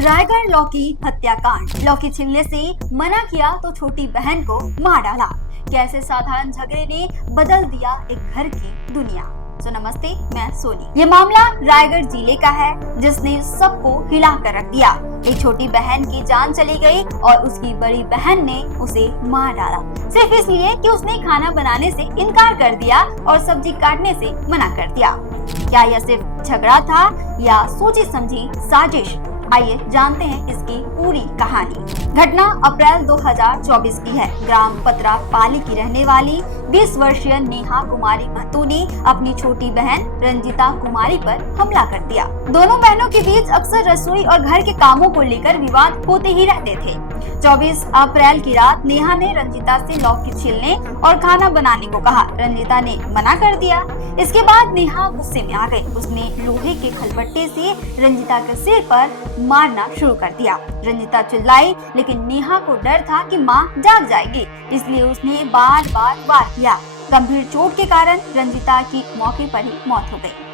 रायगढ़ लौकी हत्याकांड। लौकी छीलने से मना किया तो छोटी बहन को मार डाला। कैसे साधारण झगड़े ने बदल दिया एक घर की दुनिया। तो नमस्ते, मैं सोनी। ये मामला रायगढ़ जिले का है, जिसने सबको हिला कर रख दिया। एक छोटी बहन की जान चली गई और उसकी बड़ी बहन ने उसे मार डाला, सिर्फ इसलिए कि उसने खाना बनाने से इनकार कर दिया और सब्जी काटने से मना कर दिया। क्या यह सिर्फ झगड़ा था या सोची समझी साजिश? आइए जानते हैं इसकी पूरी कहानी। घटना अप्रैल 2024 की है। ग्राम पतरा पाली की रहने वाली 20 वर्षीय नेहा कुमारी महतो ने अपनी छोटी बहन रंजिता कुमारी पर हमला कर दिया। दोनों बहनों के बीच अक्सर रसोई और घर के कामों को लेकर विवाद होते ही रहते थे। 24 अप्रैल की रात नेहा ने रंजिता से लौकी छीलने और खाना बनाने को कहा। रंजिता ने मना कर दिया। इसके बाद नेहा गुस्से में आ गई। उसने लोहे के खलबट्टे से रंजिता के सिर पर मारना शुरू कर दिया। रंजिता चिल्लाई, लेकिन नेहा को डर था कि मां जाग जाएगी, इसलिए उसने बार बार वार किया। गंभीर चोट के कारण रंजिता की मौके पर ही मौत हो गई।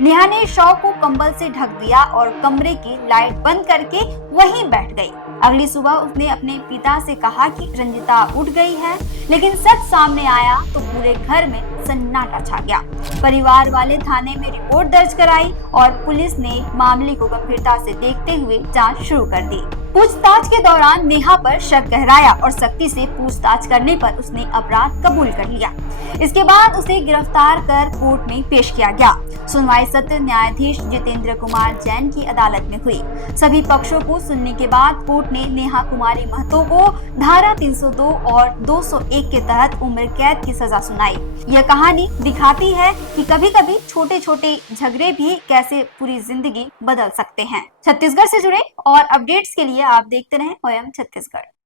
नेहा ने शव को कंबल से ढक दिया और कमरे की लाइट बंद करके वहीं बैठ गई। अगली सुबह उसने अपने पिता से कहा कि रंजिता उठ गई है, लेकिन सच सामने आया तो पूरे घर में सन्नाटा छा गया। परिवार वाले थाने में रिपोर्ट दर्ज कराई और पुलिस ने मामले को गंभीरता से देखते हुए जांच शुरू कर दी। पूछताछ के दौरान नेहा पर शक गहराया और सख्ती से पूछताछ करने पर उसने अपराध कबूल कर लिया। इसके बाद उसे गिरफ्तार कर कोर्ट में पेश किया गया। सुनवाई सत्र न्यायाधीश जितेंद्र कुमार जैन की अदालत में हुई। सभी पक्षों को सुनने के बाद कोर्ट ने नेहा कुमारी महतो को धारा 302 और 201 के तहत उम्र कैद की सजा सुनाई। यह कहानी दिखाती है कि कभी-कभी छोटे-छोटे झगड़े भी कैसे पूरी जिंदगी बदल सकते हैं। छत्तीसगढ़ से जुड़े और अपडेट्स के लिए आप देखते रहें OM छत्तीसगढ़।